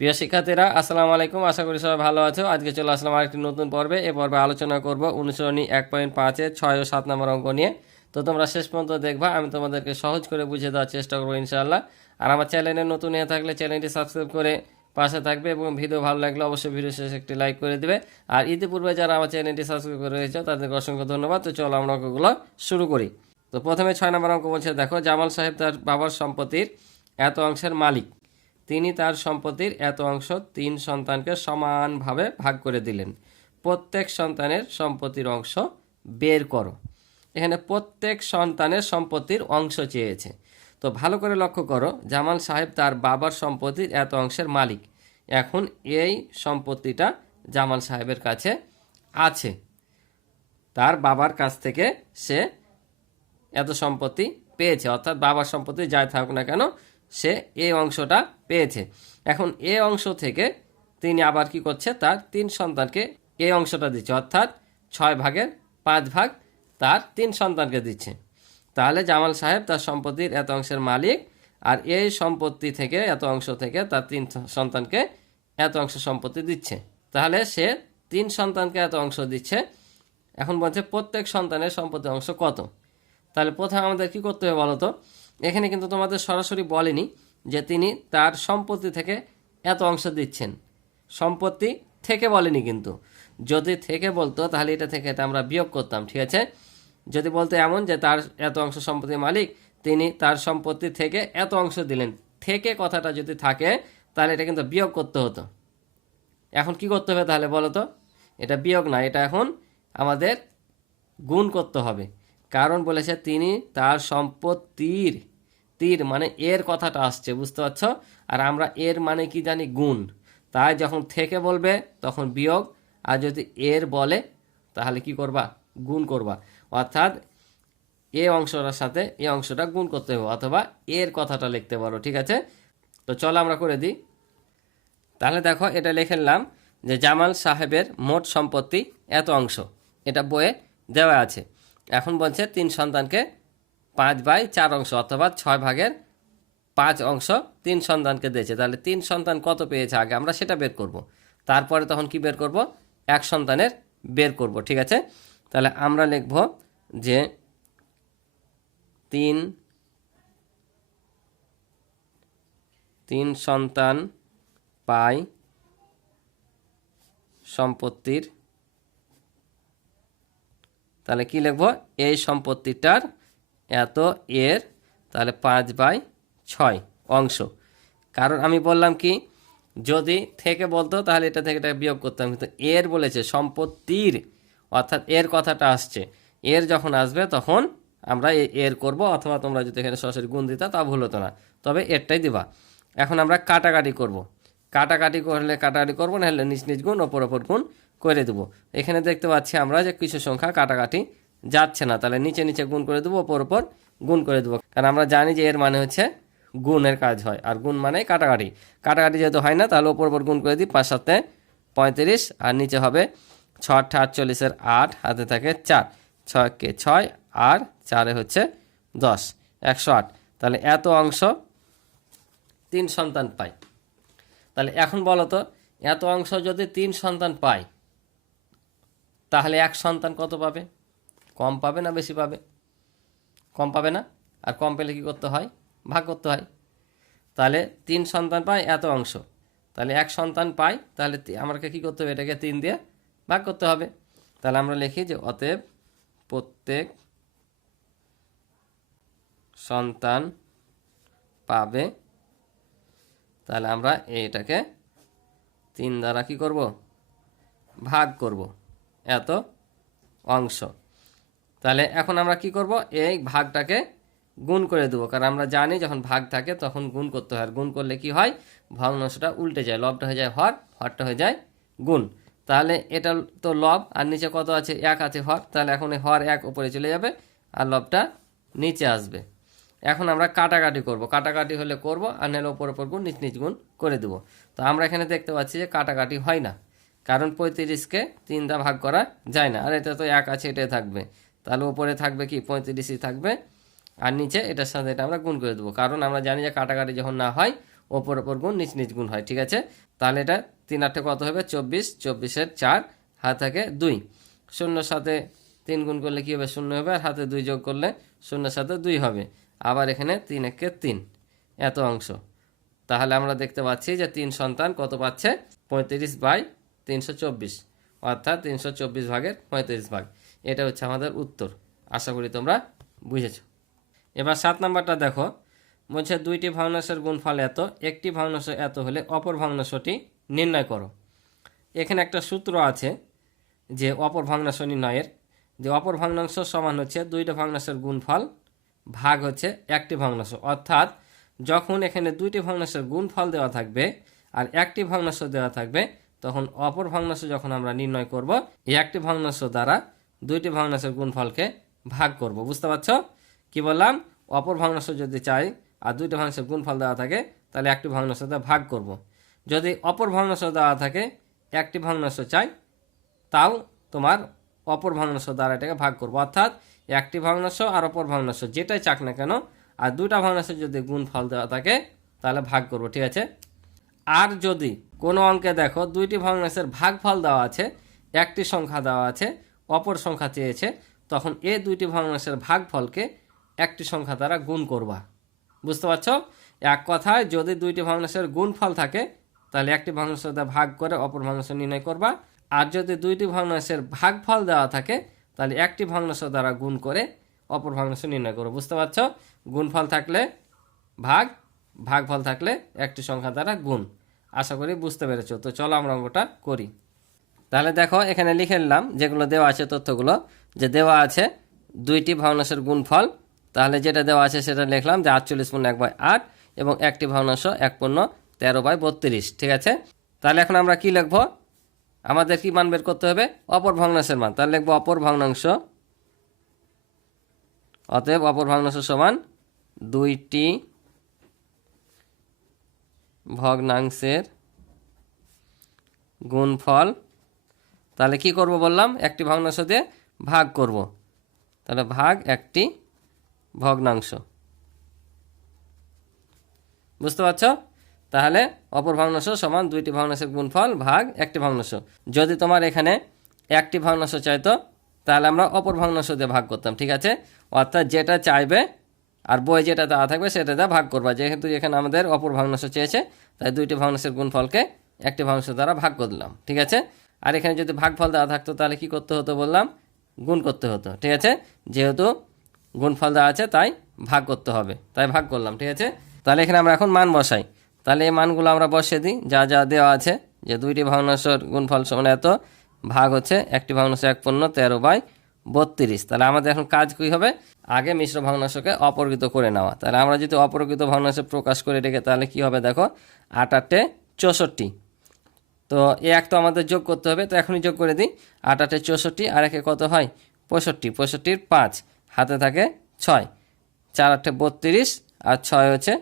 প্রিয় শিক্ষার্থীরা আসসালামু আলাইকুম। আশা করি সবাই ভালো আছো। আজকে চলে আসলাম আরেকটি নতুন পর্বে। এই পর্বে আলোচনা করব অনুসরণী 1.5-এর 6 ও 7 নম্বর অঙ্ক নিয়ে। তো তোমরা শেষ পর্যন্ত দেখবা, আমি তোমাদেরকে সহজ করে বুঝিয়ে দেওয়ার চেষ্টা করবো ইনশাআল্লাহ। আর আমার চ্যানেলে নতুন হয়ে থাকলে চ্যানেলটি সাবস্ক্রাইব করে পাশে থাকবে এবং ভিডিও ভালো লাগলে অবশ্যই ভিডিও শেষে একটি লাইক করে দিবে। আর ইতিপূর্বে যারা আমার চ্যানেলটি সাবস্ক্রাইব করে রয়েছে তাদেরকে অসংখ্য ধন্যবাদ। তো চলো আমরা অঙ্কগুলো শুরু করি। তো প্রথমে 6 নম্বর অঙ্ক বলছে, দেখো জামাল সাহেব তার বাবার সম্পত্তির এত অংশের মালিক। তিনি তার সম্পত্তির এত অংশ 3 সন্তানকে সমানভাবে ভাগ করে দিলেন। প্রত্যেক সন্তানের সম্পত্তির অংশ বের করো। এখানে প্রত্যেক সন্তানের সম্পত্তির অংশ চেয়েছে। তো ভালো করে লক্ষ্য করো, জামাল সাহেব তার বাবার সম্পত্তির এত অংশের মালিক। এখন এই সম্পত্তিটা জামাল সাহেবের কাছে আছে। তার বাবার কাছ থেকে সে এত সম্পত্তি পেয়েছে, অর্থাৎ বাবার সম্পত্তি যাই থাকুক না কেন সে এই অংশটা পেয়েছে। এখন এই অংশ থেকে তিনি আবার কি করছে, তার 3 সন্তানকে এই অংশটা দিচ্ছে, অর্থাৎ 6 ভাগের 5 ভাগ তার 3 সন্তানকে দিচ্ছে। তাহলে জামাল সাহেব তার সম্পত্তির এত অংশের মালিক, আর এই সম্পত্তি থেকে এত অংশ থেকে তার 3 সন্তানকে এত অংশ সম্পত্তি দিচ্ছে। তাহলে সে 3 সন্তানকে এত অংশ দিচ্ছে। এখন বলছে প্রত্যেক সন্তানের সম্পত্তির অংশ কত। তাহলে প্রথমে আমাদের কি করতে হবে বলো তো। এখানে কিন্তু তোমাদের সরাসরি বলেনি যে তিনি তার সম্পত্তি থেকে এত অংশ দিচ্ছেন, সম্পত্তি থেকে বলেনি। কিন্তু যদি থেকে বলতো তাহলে এটা থেকে এটা আমরা বিয়োগ করতাম, ঠিক আছে। যদি বলতো এমন যে তার এত অংশ সম্পত্তির মালিক, তিনি তার সম্পত্তি থেকে এত অংশ দিলেন, থেকে কথাটা যদি থাকে তাহলে এটা কিন্তু বিয়োগ করতে হতো। এখন কি করতে হবে তাহলে বলো তো। এটা বিয়োগ না, এটা এখন আমাদের গুণ করতে হবে। কারণ বলেছে তিনি তার সম্পত্তির, তীর মানে এর কথাটা আসছে, বুঝতে পারছ। আর আমরা এর মানে কি জানি, গুণ। তাই যখন থেকে বলবে তখন বিয়োগ, আর যদি এর বলে তাহলে কি করবা, গুণ করবা। অর্থাৎ এ অংশটার সাথে এ অংশটা গুণ করতে হবে, অথবা এর কথাটা লিখতে পারো, ঠিক আছে। তো চলো আমরা করে দিই। তাহলে দেখো এটা লিখে নিলাম যে জামাল সাহেবের মোট সম্পত্তি এত অংশ, এটা বইয়ে দেওয়া আছে। এখন বলছে 3 সন্তানকে 5/4 অংশ, অথবা 6 ভাগের 5 অংশ 3 সন্তানকে দিয়েছে। তাহলে 3 সন্তান কত পেয়েছে আগে আমরা সেটা বের করব। তারপরে তখন কি বের করব, এক সন্তানের বের করব, ঠিক আছে। তাহলে আমরা লিখব যে 3 সন্তান পায় সম্পত্তির, তাহলে কি লিখব, এই সম্পত্তিটার এত এর, তাহলে 5/6 অংশ। কারণ আমি বললাম কি, যদি থেকে বলতো তাহলে এটা থেকে এটা বিয়োগ করতাম, কিন্তু এর বলেছে সম্পত্তির, অর্থাৎ এর কথাটা আসছে। এর যখন আসবে তখন আমরা এর করব, অথবা তোমরা যদি এখানে সরাসরি গুণ দিতা তা ভুল হতো না, তবে এরটাই দিবা। এখন আমরা কাটাকাটি করব। কাটাকাটি করলে কাটাকাটি করবো, না হলে নিজ নিজ গুণ ওপর ওপর গুণ করে দেবো। এখানে দেখতে পাচ্ছি আমরা যে কিছু সংখ্যা কাটাকাটি যাচ্ছে না, তাহলে নিচে নিচে গুণ করে দেবো, ওপর ওপর গুণ করে দেবো। কারণ আমরা জানি যে এর মানে হচ্ছে গুণের কাজ হয়, আর গুণ মানে কাটাকাটি। কাটাকাটি যেহেতু হয় না তাহলে ওপর ওপর গুণ করে দিই। 5 7 35, আর নিচে হবে 6 8 48 8, হাতে থাকে 4, 6 কে 6, আর 4 হচ্ছে 10, 108। তাহলে এত অংশ 3 সন্তান পায়। তাহলে এখন বলো তো, এত অংশ যদি 3 সন্তান পায় তাহলে এক সন্তান কত পাবে, কম পাবে না বেশি পাবে? কম পাবে না। আর কম পেলে কি করতে হয়, ভাগ করতে হয়। তাহলে 3 সন্তান পায় এত অংশ, তাহলে এক সন্তান পাই, তাহলে আমাকে কি করতে হবে, এটাকে 3 দিয়ে ভাগ করতে হবে। তাহলে আমরা লিখি যে অতএব প্রত্যেক সন্তান পাবে। তাহলে আমরা এটাকে 3 দ্বারা কি করব, ভাগ করব এত অংশ। তাহলে এখন আমরা কি করব, এই ভাগটাকে গুণ করে দেবো। কারণ আমরা জানি যখন ভাগ থাকে তখন গুণ করতে হয়, আর গুণ করলে কি হয়, ভগ্নাংশটা উল্টে যায়, লবটা হয়ে যায় হর, হরটা হয়ে যায় গুণ। তাহলে এটা তো লব, আর নিচে কত আছে, 1 আছে হর, তাহলে এখন এই হর 1 উপরে চলে যাবে আর লবটা নিচে আসবে। এখন আমরা কাটাকাটি করব, কাটাকাটি হলে করব, আর নাহলে ওপর ওপর গুণ নিচ নিচ গুণ করে দেবো। তো আমরা এখানে দেখতে পাচ্ছি যে কাটাকাটি হয় না, কারণ 35কে 3 দ্বারা ভাগ করা যায় না। আর এটা তো 1 আছে, এটাই থাকবে, তাহলে উপরে থাকবে কি 35ই থাকবে, আর নিচে এটার সাথে এটা আমরা গুণ করে দেবো। কারণ আমরা জানি যে কাটাকাটি যখন না হয় ওপর ওপর গুণ নিচ নিচ গুণ হয়, ঠিক আছে। তাহলে এটা 3 8 কত হবে 24, 24-এর 4, হাত থাকে 2, শূন্যর সাথে 3 গুণ করলে কী হবে 0 হবে, আর হাতে 2 যোগ করলে শূন্যের সাথে 2 হবে। আবার এখানে 3 একে 3, এত অংশ। তাহলে আমরা দেখতে পাচ্ছি যে 3 সন্তান কত পাচ্ছে 35/324, অর্থাৎ 324 ভাগের 35 ভাগ। এটা হচ্ছে আমাদের উত্তর। আশা করি তোমরা বুঝেছ। এবার 7 নাম্বারটা দেখো, বলছে 2টি ভগ্নাংশের গুণফল এত, একটি ভগ্নাংশ এত হলে অপর ভগ্নাংশটি নির্ণয় করো। এখানে একটা সূত্র আছে যে অপর ভগ্নাংশ নির্ণয়ের, যে অপর ভগ্নাংশ সমান হচ্ছে 2টি ভগ্নাংশের গুণফল ভাগ হচ্ছে একটি ভগ্নাংশ। অর্থাৎ যখন এখানে 2টি ভগ্নাংশের গুণফল দেওয়া থাকবে আর একটি ভগ্নাংশ দেওয়া থাকবে, তখন অপর ভগ্নাংশ যখন আমরা নির্ণয় করব, এই একটি ভগ্নাংশ দ্বারা 2টি ভগ্নাংশের গুণফলকে ভাগ করব। বুঝতে পারছো কি বললাম? অপর ভগ্নাংশ যদি চাই আর 2টি ভগ্নাংশের গুণফল দেওয়া থাকে, তাহলে একটি ভগ্নাংশ দ্বারা ভাগ করব। যদি অপর ভগ্নাংশ দেওয়া থাকে, একটি ভগ্নাংশ চাই, তাও তোমার অপর ভগ্নাংশ দ্বারা এটাকে ভাগ করব। অর্থাৎ একটি ভগ্নাংশ আর অপর ভগ্নাংশ যেটাই চাক না কেন, আর 2টা ভগ্নাংশের যদি গুণফল দেওয়া থাকে তাহলে ভাগ করব, ঠিক আছে। আর যদি কোনো অঙ্কে দেখো 2টি ভগ্নাংশের ভাগফল দেওয়া আছে, একটি সংখ্যা দেওয়া আছে, অপর সংখ্যা চেয়েছে, তখন এই 2টি ভগ্নাংশের ভাগফলকে একটি সংখ্যা দ্বারা গুণ করবা। বুঝতে পারছো? এক কথায় যদি 2টি ভগ্নাংশের গুণফল থাকে, তাহলে একটি ভগ্নাংশ দ্বারা ভাগ করে অপর ভগ্নাংশ নির্ণয় করবা। আর যদি 2টি ভগ্নাংশের ভাগফল দেওয়া থাকে, তাহলে একটি ভগ্নাংশ দ্বারা গুণ করে অপর ভগ্নাংশ নির্ণয় করো। বুঝতে পারছো? গুণফল থাকলে ভাগ, ভাগফল থাকলে একটি সংখ্যা দ্বারা গুণ। আশা করি বুঝতে পেরেছো। তো চলো আমরা অঙ্কটা করি। তাহলে দেখো এখানে লিখে নিলাম যেগুলো দেওয়া আছে তথ্যগুলো, যে দেওয়া আছে 2টি ভগ্নাংশের গুণফল, তাহলে যেটা দেওয়া আছে সেটা লিখলাম যে 48/1/8 এবং একটি ভগ্নাংশ 1/13/32, ঠিক আছে। তাহলে এখন আমরা কি লিখব? আমাদের কি মান বের করতে হবে? অপর ভগ্নাংশের মান। তাহলে লিখব অপর ভগ্নাংশ, অতএব অপর ভগ্নাংশ সমান 2টি ভগ্নাংশের গুণফল। তাহলে কি করব বললাম? একটি ভগ্নাংশ দিয়ে ভাগ করব, তাহলে ভাগ একটি ভগ্নাংশ। বুঝতে পারছ? তাহলে অপর ভগ্নাংশ সমান 2টি ভগ্নাংশের গুণফল ভাগ একটি ভগ্নাংশ। যদি তোমার এখানে একটি ভগ্নাংশ চাইতো, তাহলে আমরা অপর ভগ্নাংশ দিয়ে ভাগ করতাম, ঠিক আছে। অর্থাৎ যেটা চাইবে আর বই যেটা দেওয়া থাকবে সেটা দিয়ে ভাগ করবা। যেহেতু এখানে আমাদের অপর ভগ্নাংশ চেয়েছে, তাই 2টি ভগ্নাংশের গুণফলকে একটি ভগ্নাংশ দ্বারা ভাগ করে দিলাম, ঠিক আছে। আর এখানে যদি ভাগফল দেওয়া থাকতো, তাহলে কি করতে হতো বললাম? গুণ করতে হতো, ঠিক আছে। যেহেতু গুণফল দেওয়া আছে তাই ভাগ করতে হবে, তাই ভাগ করলাম, ঠিক আছে। তাহলে এখানে আমরা এখন মান বসাই। তাহলে এই মানগুলো আমরা বসিয়ে দিই যা যা দেওয়া আছে, যে 2টি ভগ্নাংশের গুণফল সমান এত, ভাগ হচ্ছে একটি ভগ্নাংশ 1/13/32। তাহলে আমাদের এখন কাজ কী হবে? আগে মিশ্র ভগ্নাংশকে অপরকৃত করে নেওয়া। তাহলে আমরা যদি অপরকৃত ভগ্নাংশে প্রকাশ করে রেখে, তাহলে কি হবে দেখো, 8 8 64। তো এই এক তো আমাদের যোগ করতে হবে, তো এখনই যোগ করে দিই। 8 8 64 আর একে কত হয় 65, 65 5, হাতে থাকে 6, 4 8 32 আর 6 হচ্ছে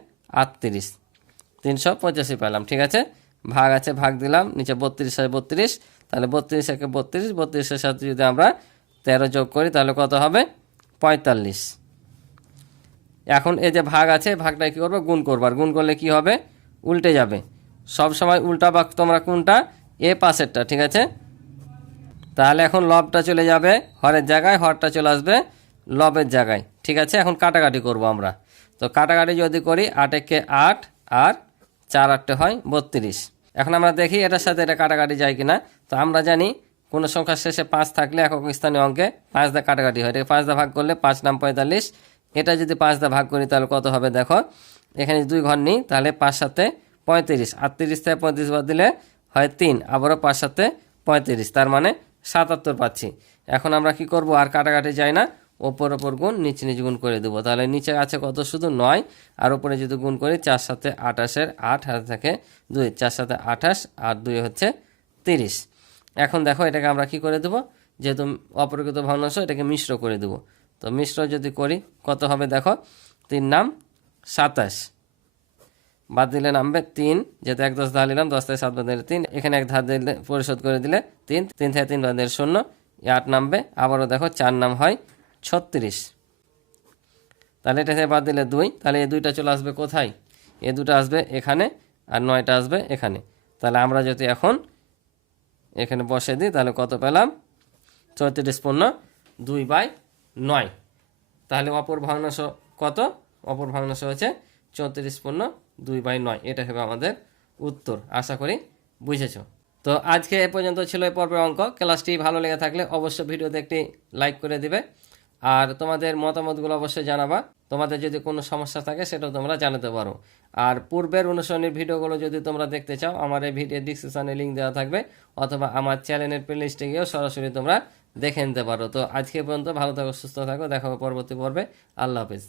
38, 385 পেলাম, ঠিক আছে। ভাগ আছে, ভাগ দিলাম, নিচে 32 হয় 32, তাহলে 32 একে 32, 32-এর সাথে যদি আমরা 13 যোগ করি তাহলে কত হবে 45। এখন এই যে ভাগ আছে, ভাগটা কী করবো? গুণ করবো। আর গুণ করলে কি হবে? উল্টে যাবে। সব সময় উল্টা ভাগ তোমরা কোনটা? এ পাশেরটা, ঠিক আছে। তাহলে এখন লবটা চলে যাবে হরের জায়গায়, হরটা চলে আসবে লবের জায়গায়, ঠিক আছে। এখন কাটাকাটি করব আমরা। তো কাটাকাটি যদি করি, 8 একে 8 আর 4 8 হয় 32। এখন আমরা দেখি এটার সাথে এটা কাটাকাটি যায় কিনা। তো আমরা জানি কোনো সংখ্যার শেষে 5 থাকলে একক স্থানীয় অঙ্কে 5 দিয়ে কাটাকাটি হয়। এটাকে 5 দিয়ে ভাগ করলে 5 নাম 45। এটা যদি 5 দিয়ে ভাগ করি তাহলে কত হবে দেখো, এখানে 2 ঘর নিই, তাহলে 5 7 35, 38 থেকে 35 বাদ দিলে হয় 3, আবারও 5 7 35, তার মানে 77 পাচ্ছি। এখন আমরা কি করব? আর কাটাকাটি যায় না, ওপর ওপর গুণ, নিচে নিচে গুণ করে দেবো। তাহলে নিচে আছে কত? শুধু 9, আর উপরে যদি গুণ করি 4 7 28-এর 8 হাতে থাকে 2, 4 7 28 আর 2 হচ্ছে 30। এখন দেখো এটাকে আমরা কি করে দেবো? যেহেতু অপরকৃত ভগ্নাংশ, এটাকে মিশ্র করে দেবো। তো মিশ্র যদি করি কত হবে দেখো, 3 নাম 27, বাদ দিলে নামবে 3, যেহেতু 1 10 ধার নিলাম, 10 থেকে 7 বাদ দিলে 3, এখানে 1 ধার দিলে পরিশোধ করে দিলে 3, 3 থেকে 3 বাদ দিলে 0, 8 নামবে। আবারও দেখো 4 নাম হয় 36, তাহলে এটা থেকে বাদ দিলে 2, তাহলে এই 2টা চলে আসবে কোথায়? এ দুটো আসবে এখানে আর 9টা আসবে এখানে। তাহলে আমরা যদি এখন এখানে বসে দিই তাহলে কত পেলাম, 34/2/9। তাহলে অপর ভগ্নাংশ কত, অপর ভগ্নাংশ হচ্ছে 34/2/9। এটা হবে আমাদের উত্তর। আশা করি বুঝেছো। তো আজকে এ পর্যন্ত ছিল এই পর্বের অঙ্ক। ক্লাসটি ভালো লেগে থাকলে অবশ্যই ভিডিওতে একটি লাইক করে দিবে, আর তোমাদের মতামতগুলো অবশ্যই জানাবা। তোমাদের যদি কোনো সমস্যা থাকে সেটাও তোমরা জানাতে পারো। আর পূর্বের অনুসরণের ভিডিওগুলো যদি তোমরা দেখতে চাও, আমার এই ভিডিও ডিসক্রিপশনে লিঙ্ক দেওয়া থাকবে, অথবা আমার চ্যানেলের প্লেলিস্টে গিয়েও সরাসরি তোমরা দেখে নিতে পারো। তো আজকে পর্যন্ত ভালো থাকো, সুস্থ থাকো, দেখা হবে পরবর্তী পর্বে। আল্লাহ হাফেজ।